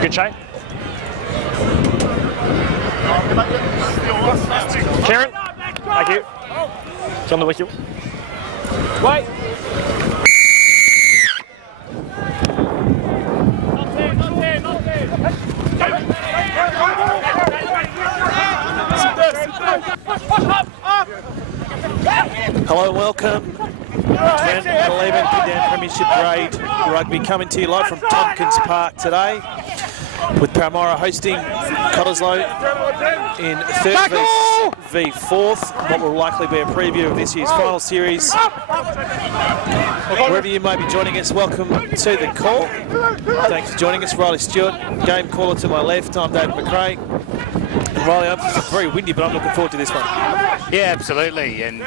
Good shake. Kieran, thank you. It's on the whistle. Wait. Hello and welcome to the 11 Pindan Premiership Grade Rugby, coming to you live from Tompkins Park today, with Palmyra hosting Cottesloe in third v fourth, what will likely be a preview of this year's final series. Wherever you may be joining us, welcome to the call. Thanks for joining us. Riley Stewart, game caller to my left. I'm David McRae. And Riley, it's very windy, but I'm looking forward to this one. Yeah, absolutely. And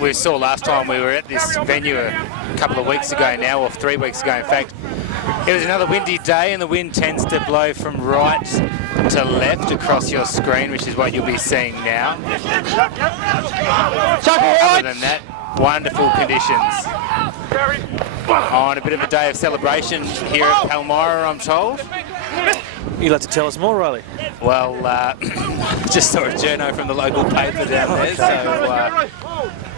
we saw last time we were at this venue a couple of weeks ago now, or 3 weeks ago in fact. It was another windy day, and the wind tends to blow from right to left across your screen, which is what you'll be seeing now. Other than that, wonderful conditions. On a bit of a day of celebration here at Palmyra, I'm told. You'd like to tell us more, Riley? Well, just saw a journo from the local paper down there, so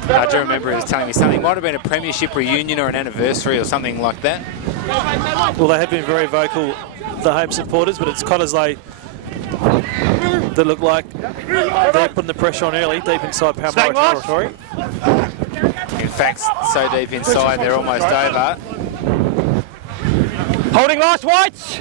I do remember he was telling me something. It might have been a premiership reunion or an anniversary or something like that. Well, they have been very vocal, the home supporters, but it's Cottesloe that look like they're putting the pressure on early, deep inside Palmyra territory. In fact, so deep inside, they're almost over. Holding last whites.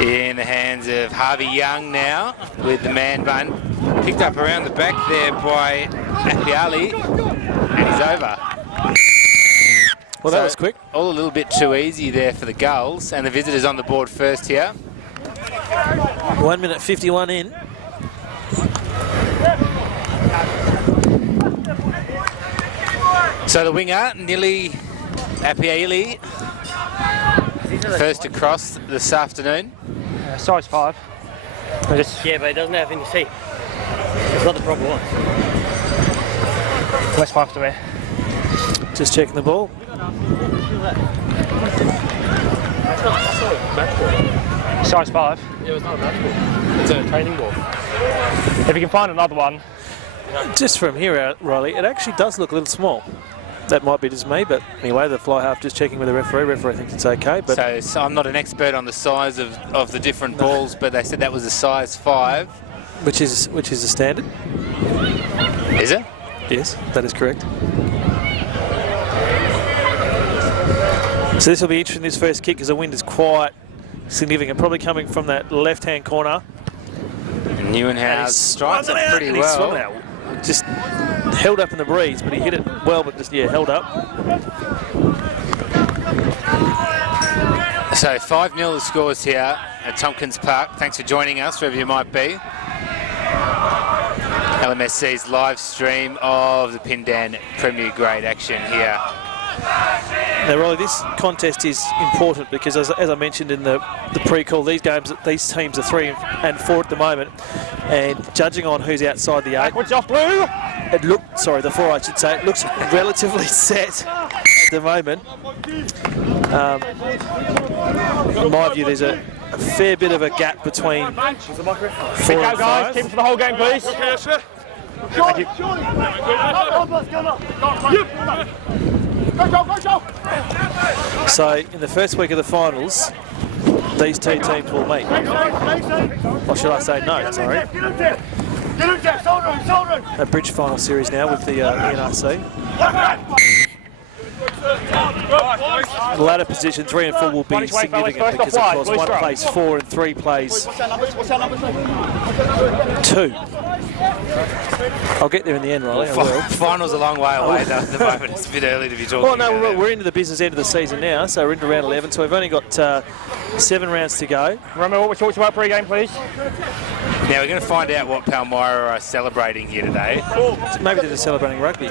In the hands of Harvey Young now, with the man bun picked up around the back there by Apiali, and he's over. Well, that was quick. All a little bit too easy there for the Gulls, and the visitors on the board first here. 1 minute 51 in. So the winger, Nili Apiali, first across this afternoon. Size 5. Yeah, but he doesn't have any seat. It's not the proper one. West 5 to wear. Just checking the ball. Size 5. Yeah, it's not a match ball. It's a training ball. If you can find another one. Just from here out, Riley, it actually does look a little small. That might be just me, but anyway, the fly half just checking with the referee. Referee thinks it's okay. But so I'm not an expert on the size of the different balls, but they said that was a size 5. which is a standard. Is it? Yes, that is correct. So this will be interesting, this first kick, because the wind is quite significant, probably coming from that left-hand corner. Neuenhouse strikes it pretty well. Just held up in the breeze, but he hit it well, but just, yeah, held up. So 5-0 the scores here at Tompkins Park. Thanks for joining us, wherever you might be. LMSC's live stream of the Pindan Premier Grade action here. Now, Riley, this contest is important because, as I mentioned in the pre-call, these teams are 3 and 4 at the moment, and judging on who's outside the 8, Backwards off blue. it looked, sorry, the 4 I should say, it looks relatively set at the moment. In my view, there's a fair bit of a gap between 4 and 5. Guys, keep it for the whole game, please. Thank you. So in the first week of the finals, these two teams will meet. Or should I say no, sorry. A bridge final series now with the NRC. The latter position, 3 and 4, will be significant because, of course, 1 plays 4 and 3 plays 2. I'll get there in the end, Riley. Final's a long way away though at the moment. It's a bit early to be talking well, no, about we're into the business end of the season now, so we're into round 11, so we've only got 7 rounds to go. Remember what we talked about pre-game, please? Now we're going to find out what Palmyra are celebrating here today. Maybe they're just celebrating rugby.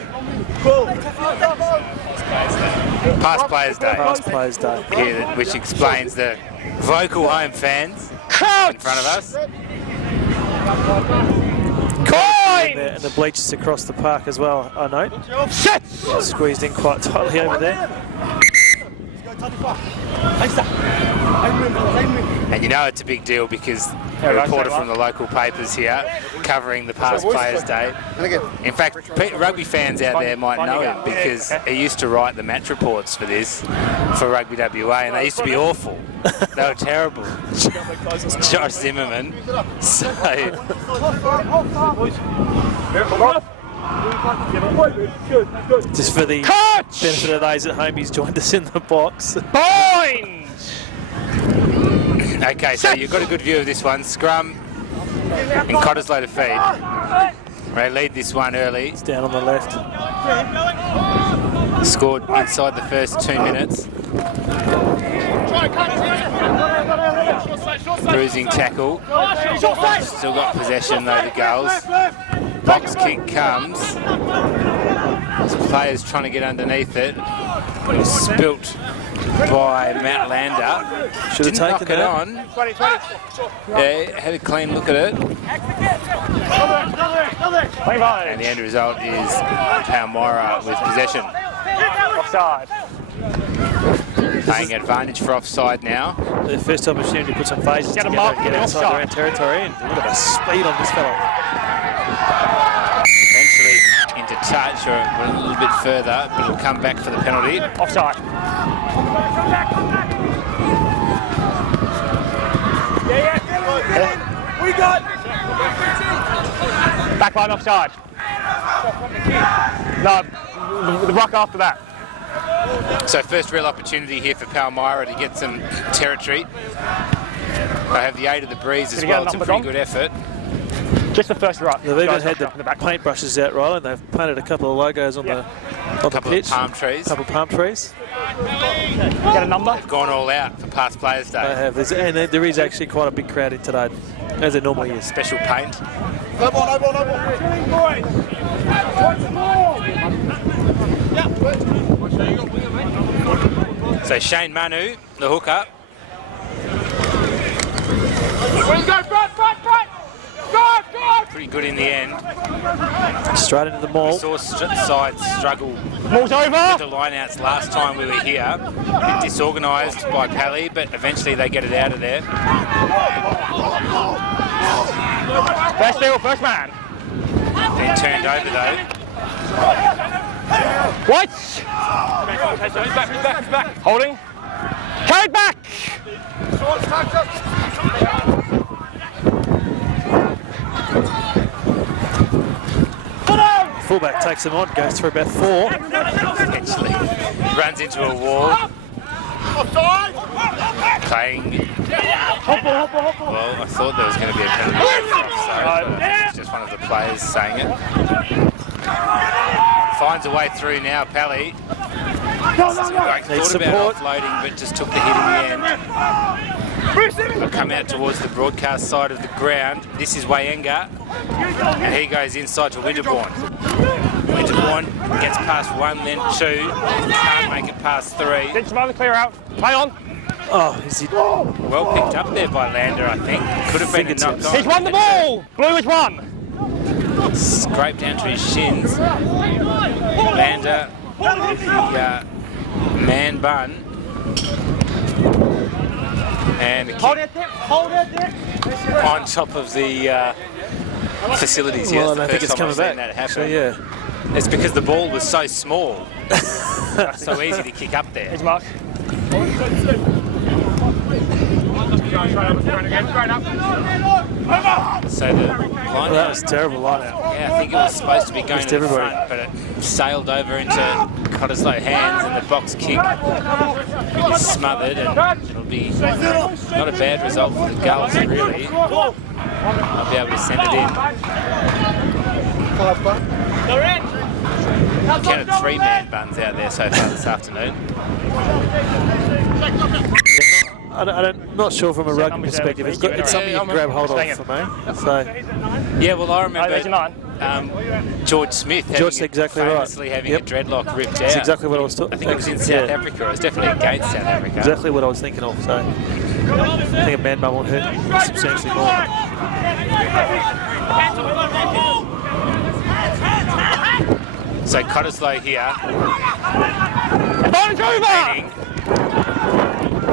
Past Players Day. Past Players Day. Here, which explains the vocal home fans in front of us. And the bleachers across the park as well, I note. Squeezed in quite tightly over there. And you know it's a big deal because a reporter from the local papers here covering the past Players' Day. In fact, rugby fans out there might know him because he used to write the match reports for this, for Rugby WA, and they used to be awful. They were terrible. Josh Zimmerman. So... Just for the benefit of those at home, he's joined us in the box. Okay, so you've got a good view of this one. Scrum and Cottesloe to feed. They lead this one early. It's down on the left. Scored inside the first 2 minutes. Bruising tackle. Still got possession though, the girls. Box kick comes. Some players trying to get underneath it. It was spilt by Matt Lander. Should have taken it on. Yeah, had a clean look at it. And the end result is Palmyra with possession. Offside. Playing advantage for offside now. The first opportunity to put some phases together and get outside their own territory. And look at the speed on this fella. Eventually into touch or a little bit further, but it'll come back for the penalty. Offside. We got backline offside. No, the rock after that. So first real opportunity here for Palmyra to get some territory. They have the aid of the breeze as well. It's a pretty good effort. Just the first right. They've even had the paintbrushes out, Rylan. They've painted a couple of logos on the pitch. Palm trees. A couple of palm trees. Get a number. They've gone all out for past Players' Day. They have. And there is actually quite a big crowd in today, as there normally is. Special paint. No ball. So Shane Manu, the hooker. Pretty good in the end. Straight into the maul. We saw sides struggle Ball's over. with the lineouts last time we were here. A bit disorganised by Pally, but eventually they get it out of there. First deal, first man. Been turned over though. What? Back. Holding. Carried back. Fullback takes him on, goes through about 4. Eventually runs into a wall. Playing. Well, I thought there was going to be a penalty for offside, but I think it's just one of the players saying it. Finds a way through now, Pally. Thought about offloading, but just took the hit in the end. They'll come out towards the broadcast side of the ground. This is Wayenga, and he goes inside to Winterbourne. Winterbourne gets past 1, then 2, can't make it past 3. Get some other clear out. Play on. Oh, is he? Well picked up there by Lander, I think. Could have been a knock on. He's won the ball. Blue has won. Scraped down to his shins. Lander with the man bun. And a kick on top of the facilities. Well, Yes, I think it's coming back. That happen. So, yeah. It's because the ball was so small. So easy to kick up there. Here's Mark. So the line That was a terrible line out. Yeah, I think it was supposed to be going Just to the everybody. front, but it sailed over into Cottesloe hands, and the box kick is smothered, and it'll be not a bad result for the Gulls, really. I'll be able to send it in. I counted 3 man buns out there so far this afternoon. I'm not sure from a rugby perspective. It's something you can grab hold of for me. So, Yeah, well, I There's your remember nine. George Smith George's exactly right. famously having a dreadlock ripped out. That's exactly what I was talking I think it was in South Africa. It was definitely against South Africa. Exactly what I was thinking of. So, I think a man bun won't hurt substantially more. So Cottesloe here.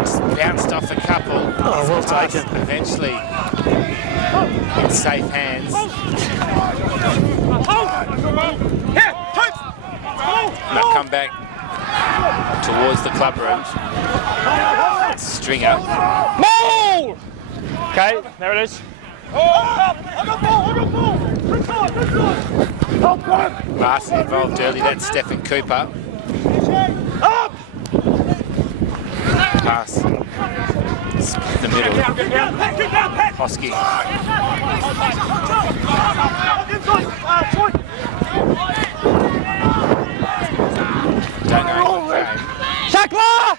Just bounced off a couple. Oh, well taken. Eventually in safe hands. They'll come back towards the club room. Stringer. Ball! Okay, there it is. Martin involved early. That's Stephen Cooper. Pass. Split the middle. Hosky. Don't know if he came. Shackler!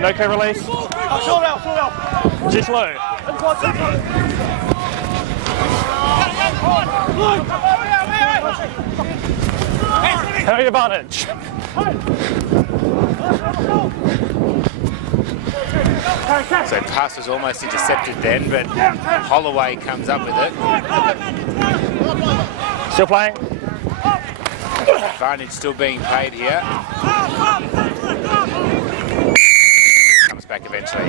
No clear release. Just low. Have your advantage. So pass was almost intercepted then, but Holloway comes up with it. Still playing. Advantage still being paid here. Comes back eventually.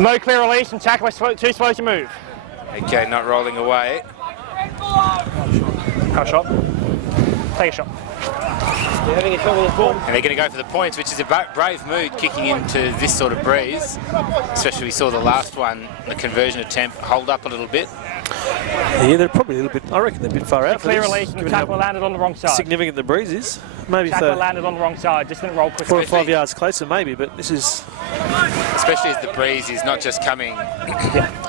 No clear release and tackle too slow to move. Okay, not rolling away. Have a shot. Take a shot. You're having a trouble with the ball. And they're going to go for the points, which is a brave mood kicking into this sort of breeze. Especially we saw the last one, the conversion attempt, hold up a little bit. Yeah, they're probably a little bit, I reckon they're a bit far out for Clear this, release and the given tackle how landed on the wrong side. significant the breeze is. Maybe if Tackle they're landed on the wrong side, just didn't roll quickly. 4 or 5 yards closer maybe, but this is... Especially as the breeze is not just coming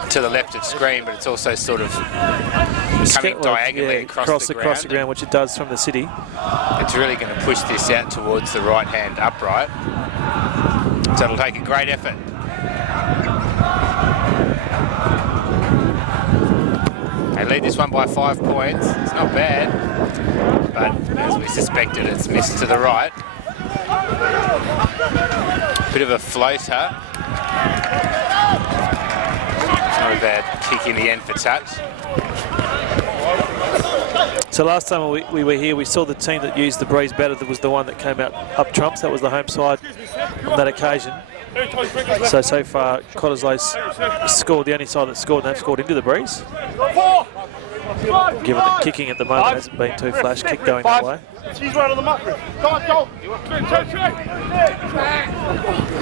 to the left of screen, but it's also sort of coming diagonally across the ground, which it does from the city. It's really going to push this out towards the right-hand upright. So it'll take a great effort. They lead this one by 5 points. It's not bad, but as we suspected, it's missed to the right. Bit of a floater. Not a bad kick in the end for touch. So last time we were here, we saw the team that used the breeze better. That was the one that came out up trumps. That was the home side on that occasion. So far, Cottesloe's scored, the only side that scored, and they've scored into the breeze. Given the kicking at the moment hasn't been too flash, kick going that way. She's right on the mark.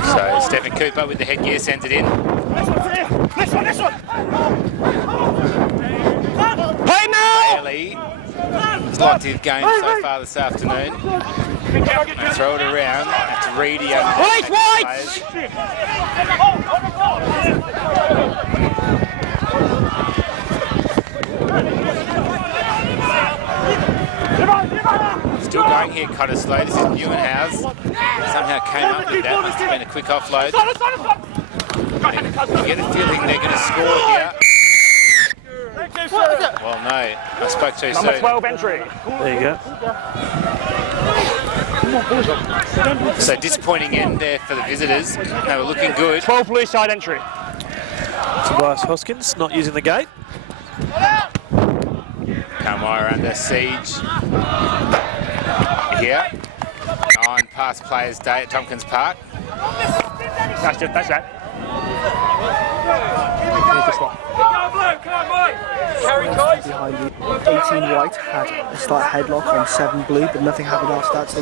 So Stephen Cooper with the headgear sends it in. This one. Bailey has locked his game so far this afternoon. They throw it around. That's Reedy over Still going here, Cottesloe. This is Newenhouse. Somehow came up with that. Must have been a quick offload. You get a feeling they're going to score here. Well, no. I spoke too soon. Number 12 entry. There you go. So disappointing end there for the visitors. They were looking good. 12 blue side entry. Tobias Hoskins not using the gate. Palmyra under siege here. 9 past players' day at Tompkins Park. That's that. Behind you. 18 white had a slight headlock on 7 blue, but nothing happened after that. So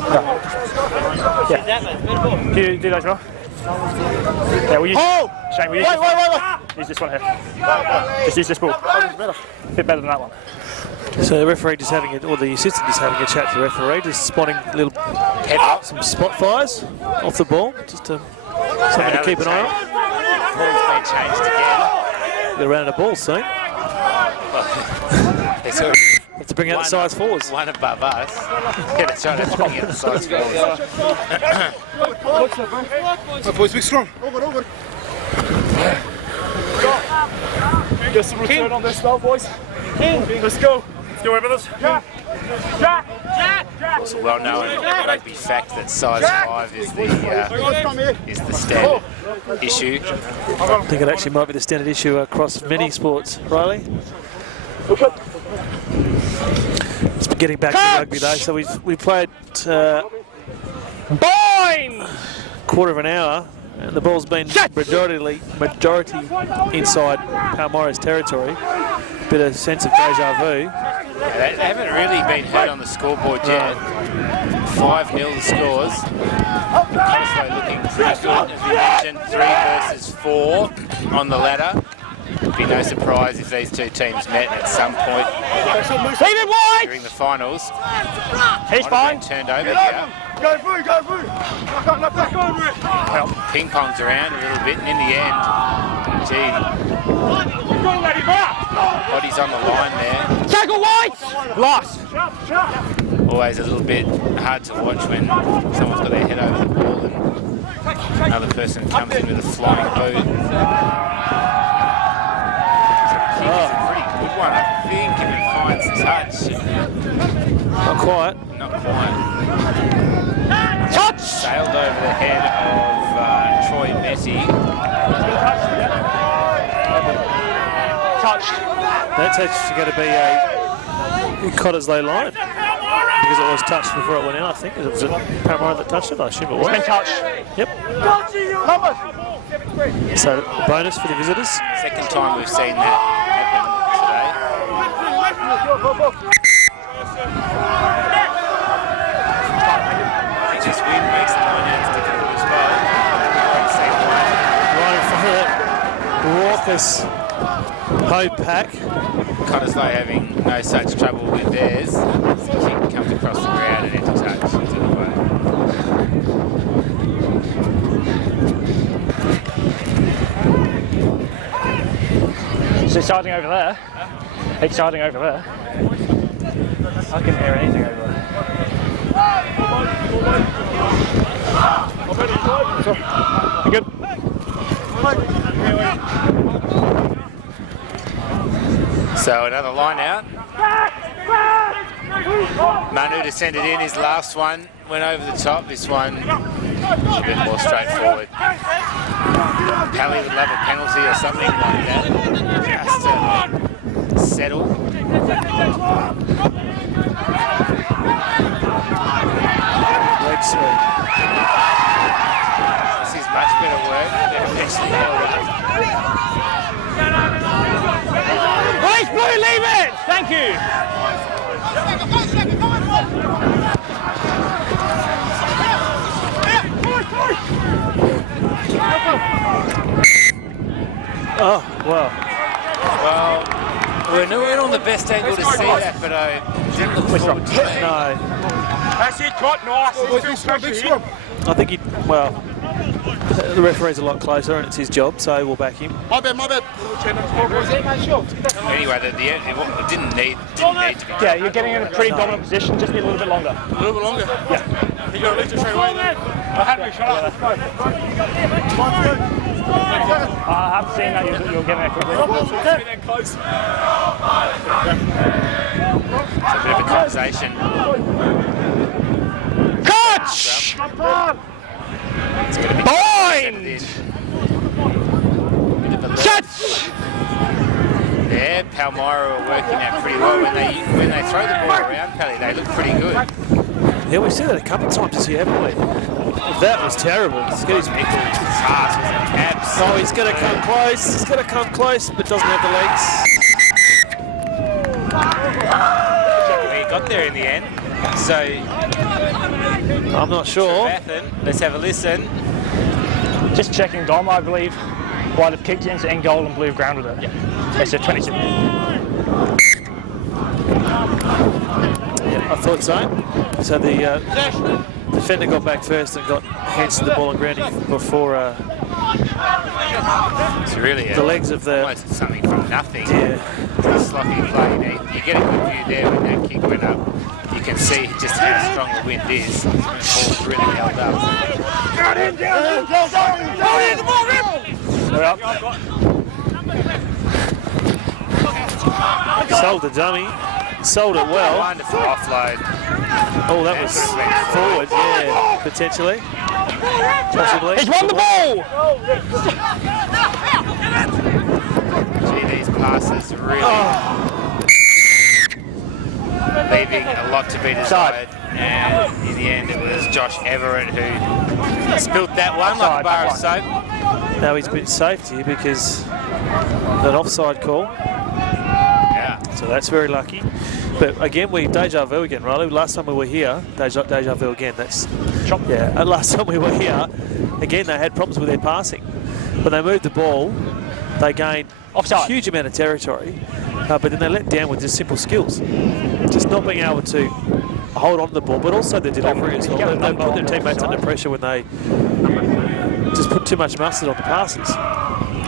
Do you do that as well? Yeah, we'll use Shane, we'll use use this one here. Just use this ball. A bit better than that one. So the referee just having it, or the assistant is having a chat to the referee, just spotting little some spot fires off the ball, just to something to keep an eye on. Ball's been changed again. They're running a ball soon. They sort of Have to bring out the size 4s. one above us. Yeah, that's right. That's bring out the size 4s. My boys, be strong. Over. Get some return on this now, boys. Let's go. Let's go with us. It's a well-known rugby fact that size 5 is the standard issue. I think it actually might be the standard issue across many sports, Riley. It's getting back to rugby though, so we've played quarter of an hour, and the ball's been majority inside Palmyra's territory. Bit of sense of deja vu. They haven't really been hurt on the scoreboard yet. 5-0 the scores. Cottesloe looking pretty good, as we mentioned. 3 versus 4 on the ladder. Be no surprise if these two teams met at some point during the finals. He's fine. Turned over here. Go through. Ping pongs around a little bit, and in the end, gee, body's on the line there. Tackle White! Lost. Always a little bit hard to watch when someone's got their head over the ball and another person comes in with a flying boot. It's a pretty good one, I think, if it finds the touch. Not quite. Not quite. Touch! Sailed over the head of Troy Messi. Touched. That's actually going to be a Cottesloe line, because it was touched before it went out. I think it was Palmyra that touched it. I assume it was. It's been touched. Yep. So bonus for the visitors. Second time we've seen that happen today. I think this wind makes the line outs difficult as well. Right in front of that raucous Ho pack. Cottesloe having no such trouble with theirs. Kick comes across the ground and into touch into the way. It's exciting over there. Exciting over there. I can hear anything over there. You good? So another line out. Manu descended in, his last one went over the top. This one a bit more straightforward. Pally would love a penalty or something like that, just to settle. Leg sweep. This is much better work than eventually held up. Please, Blue, leave it! Thank you! Oh, wow. Well, we're not on the best angle to see that, but I didn't look forward to it. No. That's it, Cot, nice. I think he, well, the referee's a lot closer and it's his job, so we'll back him. My bad. Anyway, it didn't need to be. Yeah, you're getting in a pretty dominant position, just need a little bit longer. A little bit longer? Yeah. You got to lift it straight away then. I haven't seen that you're getting there quickly. It's a bit of a conversation. Catch! It's going to be Bind! Bit of a Catch! Yeah, Palmyra are working that pretty well. When they throw the ball around, Pally, they look pretty good. Yeah, we've seen that a couple of times this year, haven't we? That was terrible. He's got his Pass was an abs. Oh, he's going to come close. He's going to come close, but doesn't have the legs. He got there in the end. So, I'm not sure. Let's have a listen. Just checking Dom, I believe. White have kicked it into end goal and Blue have grounded it. Yeah. They said 22. Yeah, I thought so. So the defender got back first and got hands to the ball and grounding before It's really the legs of the... almost something from nothing. Yeah. Sloppy play. You get a good view there when that kick went up. You can see just how strong the wind is. The ball's really held up. Sold the dummy. sold it well. Wonderful offload. Oh, that was forward, yeah, potentially. Possibly. He's won the ball! Gee, these passes really leaving a lot to be desired. And in the end, it was Josh Everett who spilt that one like a bar of soap. Now he's been saved here because that offside call. Yeah. So that's very lucky. But again, we deja vu again, Riley. Last time we were here, deja vu again. That's yeah. And last time we were here, again they had problems with their passing. When they moved the ball, they gained a huge amount of territory, but then they let down with just simple skills, just not being able to hold on to the ball, but also the delivery as well. They put their teammates under pressure when they just put too much mustard on the passes.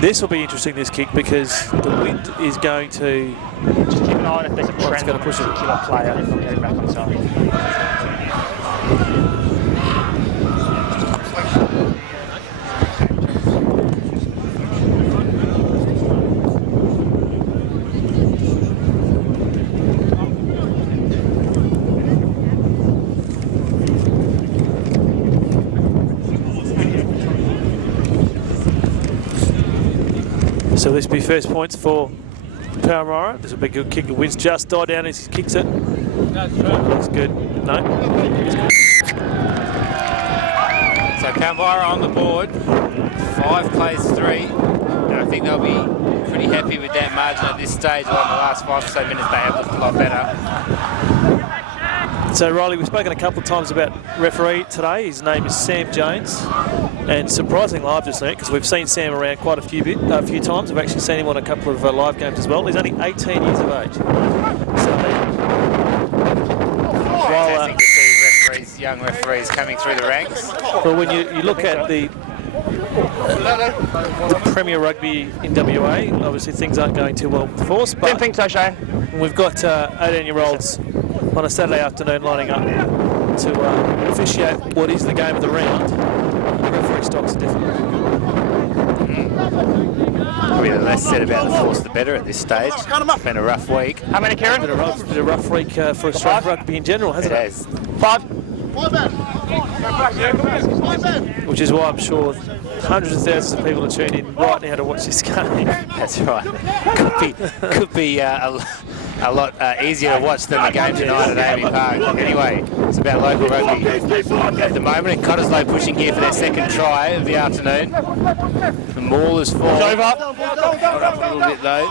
This will be interesting, this kick, because the wind is going to... Just keep an eye on if there's a trend going to push a particular player from getting back on side. So this will be first points for Palmyra. This will be a good kick. The wind's just died down as he kicks it. Looks good. No. So Palmyra on the board. 5 plays 3. And I think they'll be pretty happy with that margin at this stage. Although in the last 5 or so minutes they have looked a lot better. So Riley, we've spoken a couple of times about referee today. His name is Sam Jones. And surprisingly, I've just learned, because we've seen Sam around quite a few times. We've actually seen him on a couple of live games as well. He's only 18 years of age. So, Fantastic to see young referees coming through the ranks. Well, when you look at the Premier Rugby in WA, obviously things aren't going too well with force. But Didn't think so, Shane. We've got 18-year-olds on a Saturday afternoon lining up to officiate what is the game of the round. The referee stocks are different. Probably the less said about the force, the better at this stage. It's been a rough week. How many, Kieran? Been a rough week for Australian rugby in general, hasn't it? It has. 5. Which is why I'm sure hundreds of thousands of people are tuning in right now to watch this game. That's right. Could be a lot easier to watch than the game tonight at AAMI Park. Anyway, it's about local rugby at the moment, and Cottesloe pushing here for their second try of the afternoon. The maul is full. Hold up a little bit though.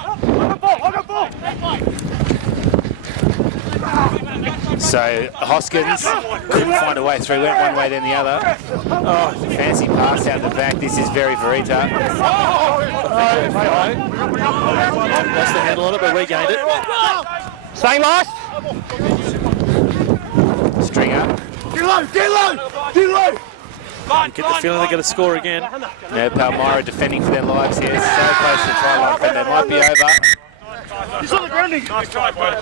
So Hoskins couldn't find a way through, went one way then the other. Oh, fancy pass out the back. This is very Verita. Lost the handle on it, but regained it. Staying last. Stringer. You get the feeling they're going to score again. Now Palmyra defending for their lives here. So close to the try line, but they might be over. He's on the grounding. Nice try, bro.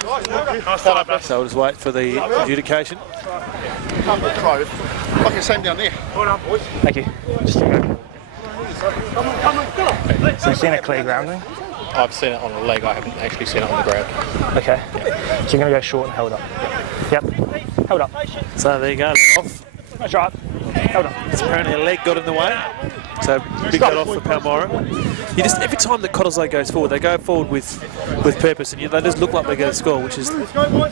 So we'll just wait for the adjudication. Fucking same down there. Thank you. Just so you've seen a clear grounding? I've seen it on the leg. I haven't actually seen it on the ground. Okay. So you're going to go short and hold up. Yep. Hold up. So there you go. Off. That's right. Hold up. It's apparently a leg got in the way. So big cut off for Palmyra. You just every time that Cottesloe goes forward, they go forward with purpose, and they just look like they're going to score, which is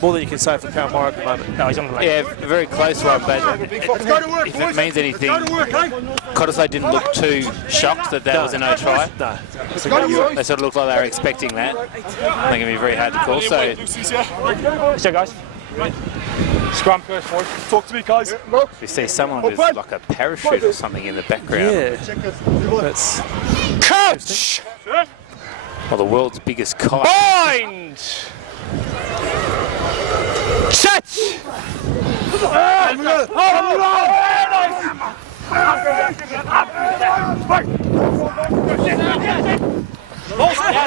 more than you can say for Palmyra at the moment. No, he's on the leg. Yeah, a very close one, but if it means anything, Cottesloe didn't look too shocked that that was a no try. No. They sort of looked like they were expecting that. I think it'd be very hard to call. So guys. Scrum first, boys. Talk to me, guys. if you see someone with like a parachute or something in the background, Yeah. That's Coach! or the world's biggest kite. Bind! Set!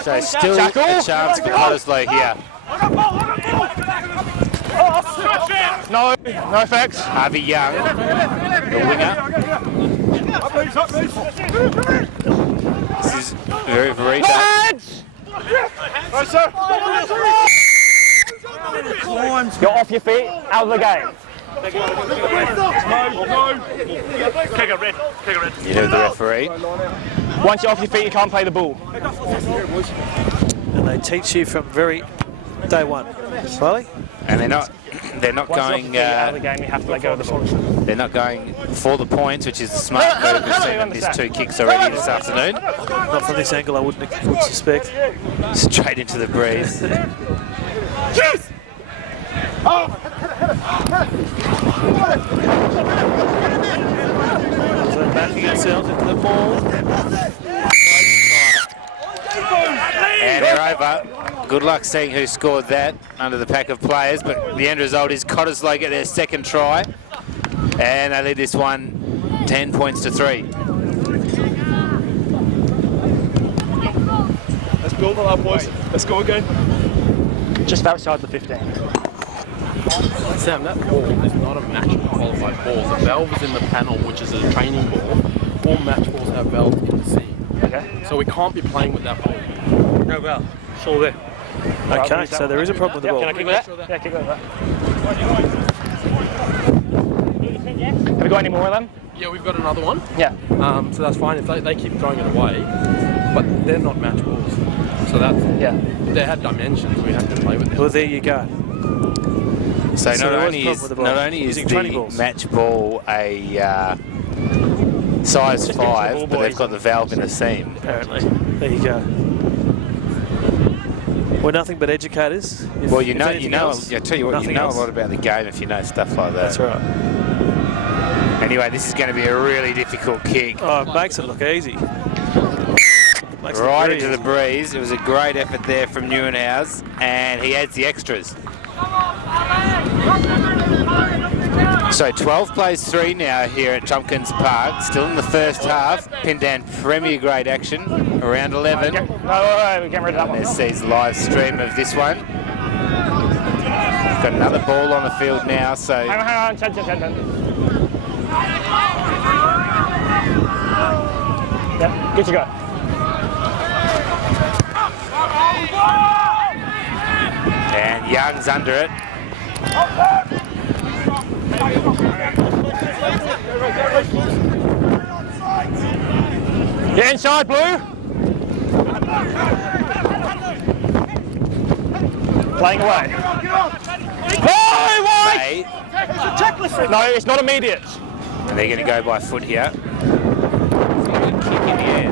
So still a chance for Cottesloe here. No effects. Harvey Young, the winger. This is very Verita. You're off your feet, out of the game. Kick a red. You heard the referee. Once you're off your feet, you can't play the ball. And they teach you from very day one. Slowly. And they're not Once you're off going. your feet, out of the game, you have to let go of the ball. They're not going for the points, which is the smart move. We've seen them miss 2 kicks already this afternoon. Not from this angle, I would suspect. Straight into the breeze. So backing themselves into the ball. And they're over. Good luck seeing who scored that under the pack of players, but the end result is Cottesloe get their second try, and they lead this one 10 points to 3. Let's build it up, boys. Let's go again. Just outside the 15. Sam, that ball is not a match qualified ball. The valve is in the panel, which is a training ball. All match balls have valves in the seam. Okay. So we can't be playing with that ball. No valve. It's all there. Okay, so there is a problem with the ball. Can I kick with that? Yeah, kick with that. Have we got any more of them? Yeah, we've got another one. Yeah. So that's fine if they keep throwing it away, but they're not match balls. So that's they had dimensions. We have to play with them. Well, there you go. So So not there was only a problem is with the ball. not only is Using training the balls. match ball a size 5, but they've got the valve in the seam. Apparently. There you go. We're nothing but educators. If- Well, if anything else, I tell you what, you nothing know else. a lot about the game if you know stuff like that. That's right. Anyway, this is going to be a really difficult kick. Oh, it makes it look easy. Makes it Right very into the easy. breeze. It was a great effort there from Neuenhuis, and he adds the extras. So 12 plays 3 now here at Tompkins Park. Still in the first half. Pindan Premier Grade action. Around 11. No, we're getting rid of that one. This sees live stream of this one. Got another ball on the field now, so Hang on, 10. Yeah, good to go. and Young's under it. Get inside, Blue. Playing away. Hey, wide! Hey, No, it's not immediate. and they're going to go by foot here. Kick in the air.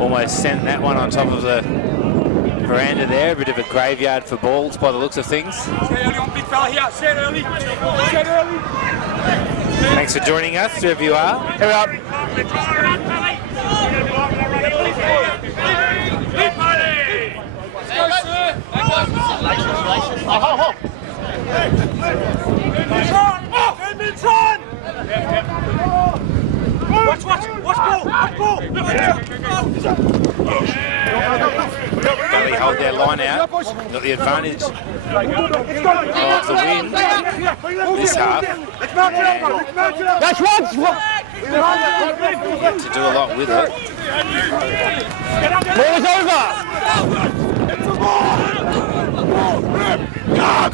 Almost sent that one on top of the veranda there. A bit of a graveyard for balls by the looks of things. Thanks for joining us, whoever you are. Here we are. They hold their line out. Got the advantage of the win this half. That's one. To do a lot with it. Ball is over.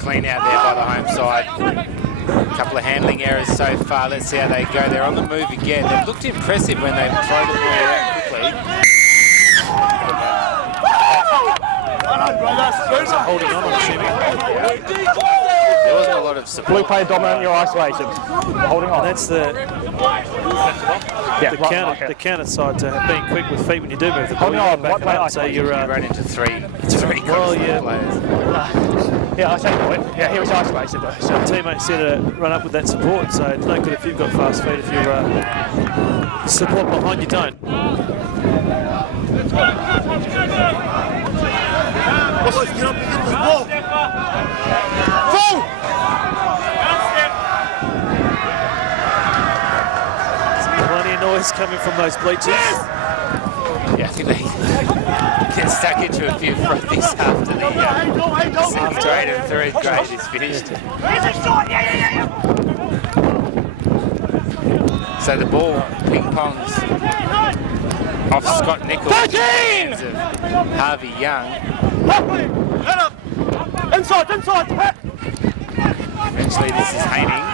Clean out there by the home side. A couple of handling errors so far. Let's see how they go. They're on the move again. They've looked impressive when they throw the ball around quickly. Holding on, I'm assuming. There wasn't a lot of Blue support. player dominant, you're isolated. Holding on. And that's the right, counter, the counter side to being quick with feet when you do move the ball. Holding You gotta on, back what it player up, so isolated? you're You run into three well, yeah. players. Yeah, I say point. Yeah, he was isolated though. So teammates said to run up with that support, so it's no good if you've got fast feet if your support behind you don't. Plenty of noise coming from those bleachers. Yeah, I think they get stuck into a few frothies after the after 8 and 3rd grade is finished. So the ball ping pongs off Scott Nichols. 13! Hands of Harvey Young. Head up! Inside! Eventually this is Haining.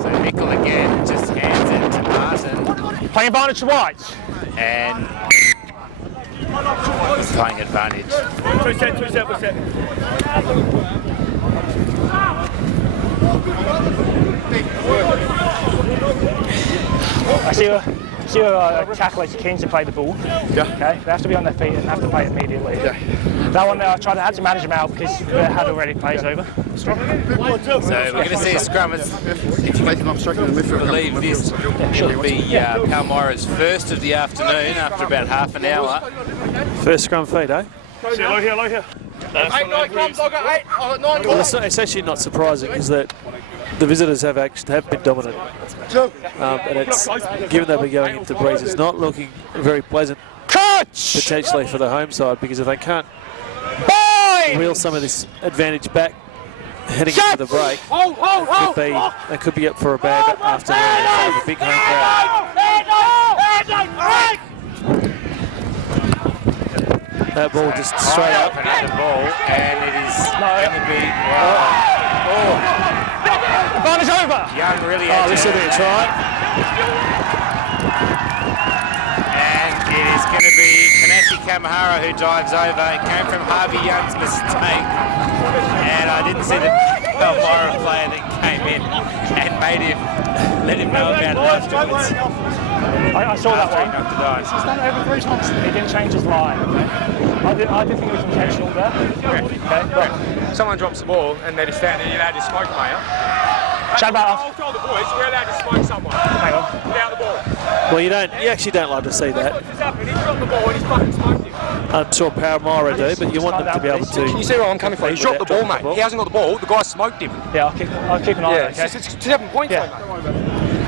So Nickel again just hands it to Martin. Playing advantage to White. And playing advantage. 2 set. I see a tackler is keen to play the ball. Yeah. Okay, they have to be on their feet and have to play immediately. Yeah. That one, I had to manage them out because the had already plays over. So we're going to see a scrum. If you make an obstruction in the midfield, I believe this will be Palmyra's first of the afternoon after about half an hour. First scrum feed, eh? low here. Well, it's actually not surprising because that the visitors have been dominant, and it's given they'll be going into breeze, it's not looking very pleasant potentially for the home side, because if they can't reel some of this advantage back heading into the break, they could be up for a bad afternoon. A big home crowd. That ball just straight up. Another ball, and it is going to be Advantage over. Young really had This will be a try. And it is going to be Kanashi Kamahara who dives over. It came from Harvey Young's mistake, and I didn't see the Palmyra player that came in and let him know about it afterwards. I saw that one. He knocked it on. He's done it over 3 times. He didn't change his line. Okay? I didn't think it was intentional there. Okay, Someone drops the ball and they're just standing. You're allowed to smoke, mate. Chat about I'll tell the boys we're allowed to smoke someone. Hang on. Without the ball. Well, you actually don't like to see that. What's happened? He dropped the ball and he's fucking smoked him. I'm sure Palmyra do, but you want them to be able to. Can you see where I'm coming from? He's dropped the ball, mate. He hasn't got the ball. The guy smoked him. Yeah, I'll keep an eye on it. Okay? It's 7 points, Yeah. mate.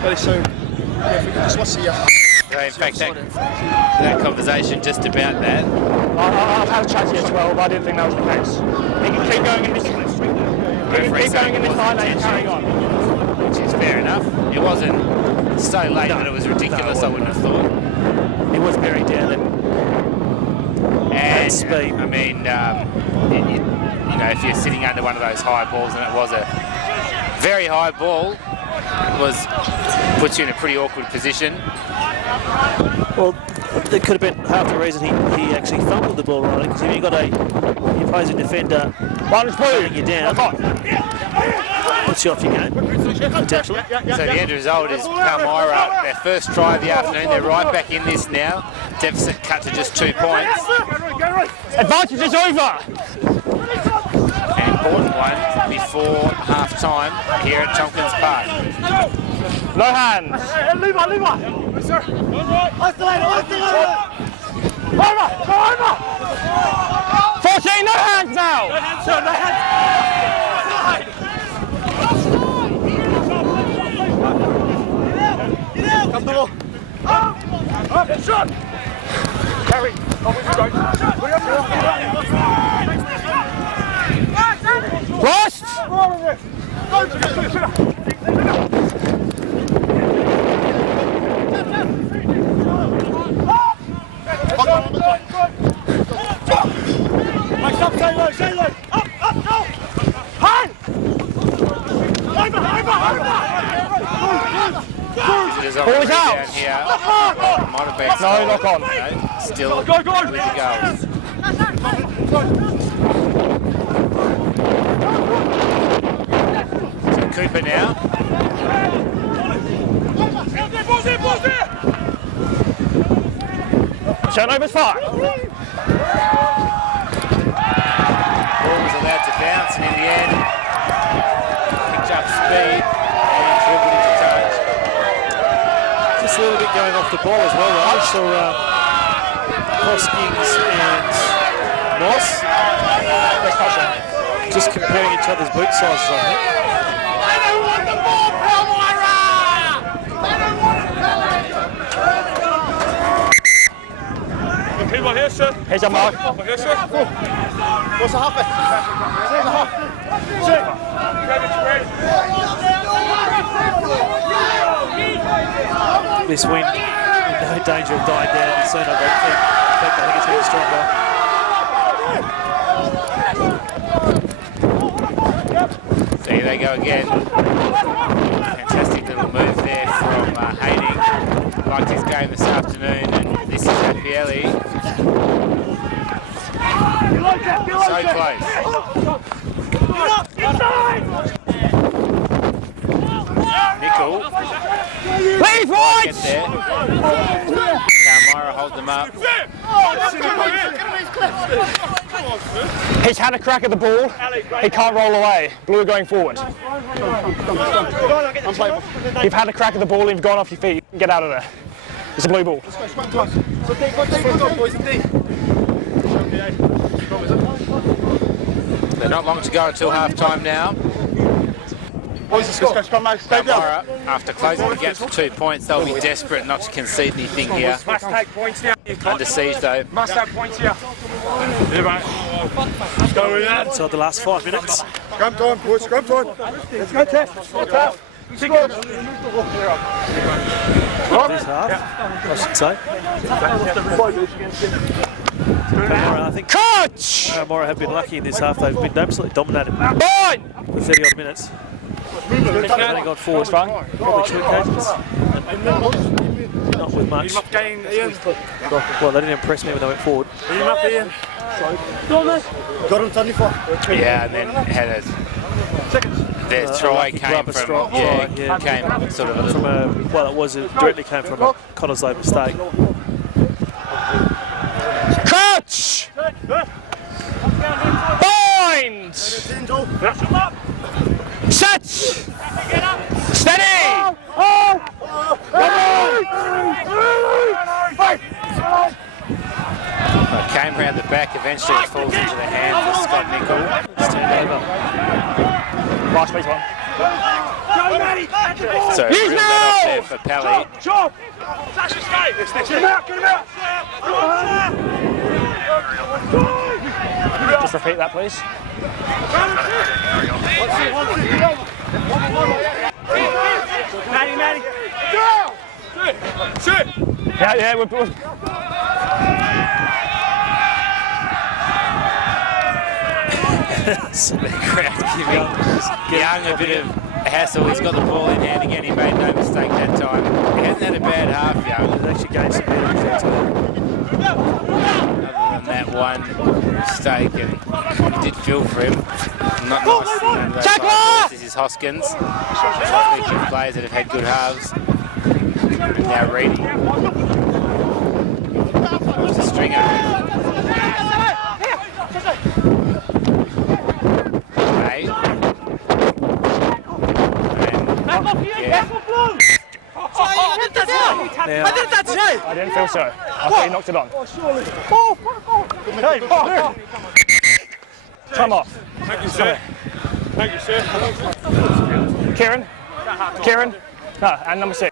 Very soon. Yeah, if we can just watch the So in fact, that conversation just about that. I've had a chat to you as well, but I didn't think that was the case. He can keep going in this keep going in this line and carry on. Which is fair enough. It wasn't so late that it was ridiculous, I wouldn't have thought. He was very down And speed. I mean, you know, if you're sitting under one of those high balls, and it was a very high ball, it puts you in a pretty awkward position. Well, that could have been half the reason he actually fumbled the ball running, because if you've got the opposing defender running you down, puts you off your game, potentially. So the end result is Palmyra, their first try of the afternoon. They're right back in this now. Deficit cut to just 2 points. Advantage is over. An important one before half time here at Tompkins Park. No hands. 14, no hands now. Lost. Visitors on Boys the out. down here. Might have been No, knock on. No, still with the goals. So Cooper now. Turnover's 5. Ball was allowed to bounce, and in the end, picked up speed and dribbled into touch. Just a little bit going off the ball as well, right? So Hoskins and Moss just comparing each other's boot sizes, I think. Keep on here, sir. Here's a mark. Here, sir. What's the half? This wind in no danger of dying down. It's so not great thing. In fact, I think it's getting stronger. So here they go again. Fantastic little move there from Hayning. Liked his game this afternoon, and this is Appielli. So close. Nickel. Leave right! Get there. Palmyra hold them up. He's had a crack at the ball. He can't roll away. Blue going forward. You've had a crack at the ball and you've gone off your feet. Get out of there. It's a blue ball. They're not long to go until half time now. Palmyra, after closing the gap to 2 points, they'll be desperate not to concede anything here. Must take points now. Under siege though. Must have points here. Inside the last 5 minutes. Scrum time, boys. Scrum time. Let's go, Tess. This half, I should say. Palmyra, I think Coach! Palmyra have been lucky in this half. They've been absolutely dominated Fine! for 30 odd minutes. They've only gone forward probably 2 occasions. Not with much. Well, they didn't impress me when they went forward. Got him 24. Yeah, and then had their try came from came sort of a little. It directly came from a Cottesloe mistake. Coach! Bind! Set! Steady! Came round the back, eventually it falls into the hands of Scott Nickel. Stand over. Last piece one. So real let off there for Pally. Just repeat that, please. Yeah, we're So the crowd giving Young a bit of hassle. He's got the ball in hand again. He made no mistake that time. He hasn't had a bad half, Young. He's actually gained some better. Other than that one mistake, and you did feel for him. Not nice thing under those guys. This is Hoskins. Speaking of players that have had good halves. And now Reedy. It's a stringer. Okay. I didn't feel so. I thought he knocked it on. Come off. Thank you, sir. Thank you, sir. Kieran. No, and number 6.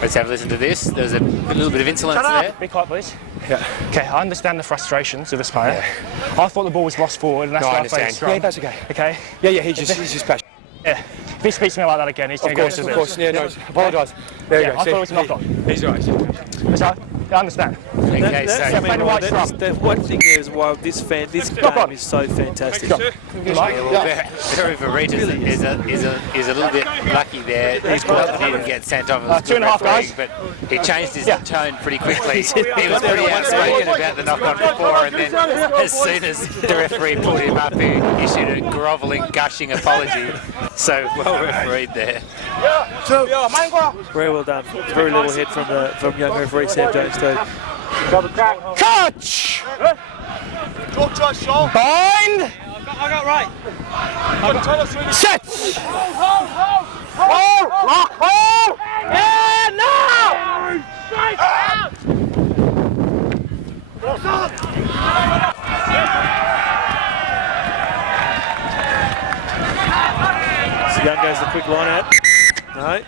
Let's have a listen to this. There's a little bit of insolence there. Be quiet, please. Yeah. Okay, I understand the frustrations of this player. Yeah. I thought the ball was lost forward, and that's why I played scrum. Yeah, that's okay. Okay? Yeah, he's just passionate. Yeah. If he speaks to me like that again, he's going to go to this. Of course, yeah, no, apologise. There you go. I thought it was a knock-on. He's right. So, I understand. Okay, so The one thing there is why this game is so fantastic. Very is a little bit lucky there. He's glad that he didn't get sent off as 2.5 guys. but he changed his tone pretty quickly. He was pretty outspoken about the knock-on before, and then as soon as the referee pulled him up, he issued a grovelling, gushing apology. So well refereed there. Very well done. Very level head from young referee Sam Jones too. Catch! Bind! I got right. Set! And now! So Young goes the quick line out. No.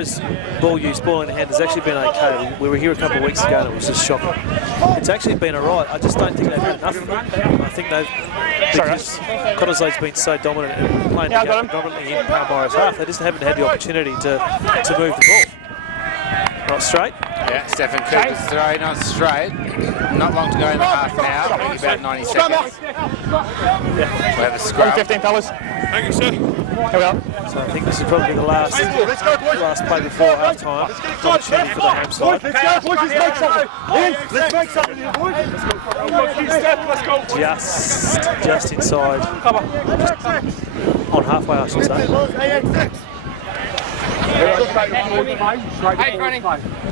Palmyra's ball use, ball in hand, has actually been okay. We were here a couple of weeks ago and it was just shocking. It's actually been alright. I just don't think they've had enough of it. I think they've, because Cottesloe's been so dominant and playing the game dominantly in Palmyra's half, they just haven't had the opportunity to move the ball. Not straight. Yeah, Stephen Cooper's throw, not straight. Not long to go in the half now, maybe about 90 seconds. We'll have a scrum. 15 fellas. Thank you, sir. Here we are. So I think this is probably the last play before half time. Opportunity for the home side. Let's go, boys. Let's make something. Let's make something here, boys. Let's go. Just inside. On halfway, I should say.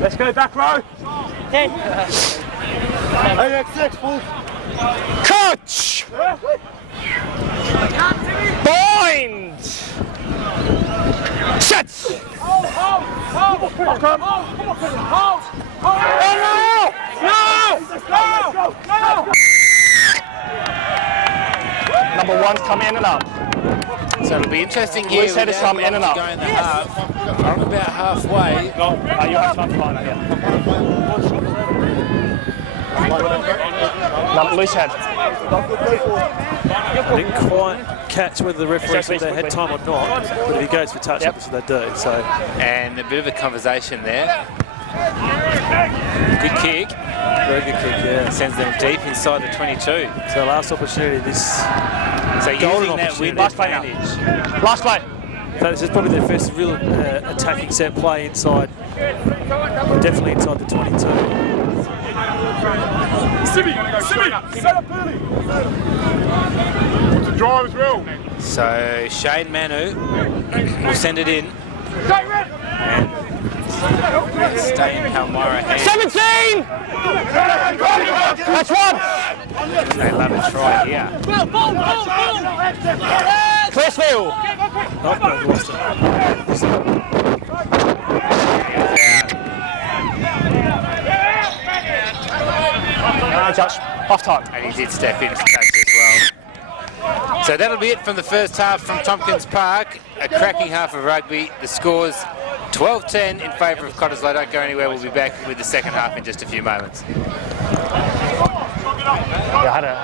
Let's go back row. 10. AX6, boys. Coach! Bind! Set! Number one's come in and up. So it'll be interesting here. Loose headers come in and up. Go in the half. I'm about halfway. You have time to line up, yeah. Loose head. I didn't quite catch whether the referee said they had time or not, but if he goes for touch, obviously they do. So, and a bit of a conversation there. Good kick. Very good kick, yeah. Sends them deep inside the 22. So last opportunity, this So golden using that wind opportunity. advantage. Last play. So this is probably their first real attacking set play inside, definitely inside the 22. Simi, set up early. To drive as well. So Shane Manu will send it in. And stay in Palmyra hands. 17! That's one! They love a try here. Cottesloe! Oh, they've lost it. Touch. Off time. And he did step in to touch as well. So that'll be it from the first half from Tompkins Park. A cracking half of rugby. The score's 12-10 in favour of Cottesloe. Don't go anywhere. We'll be back with the second half in just a few moments. Yeah, I had a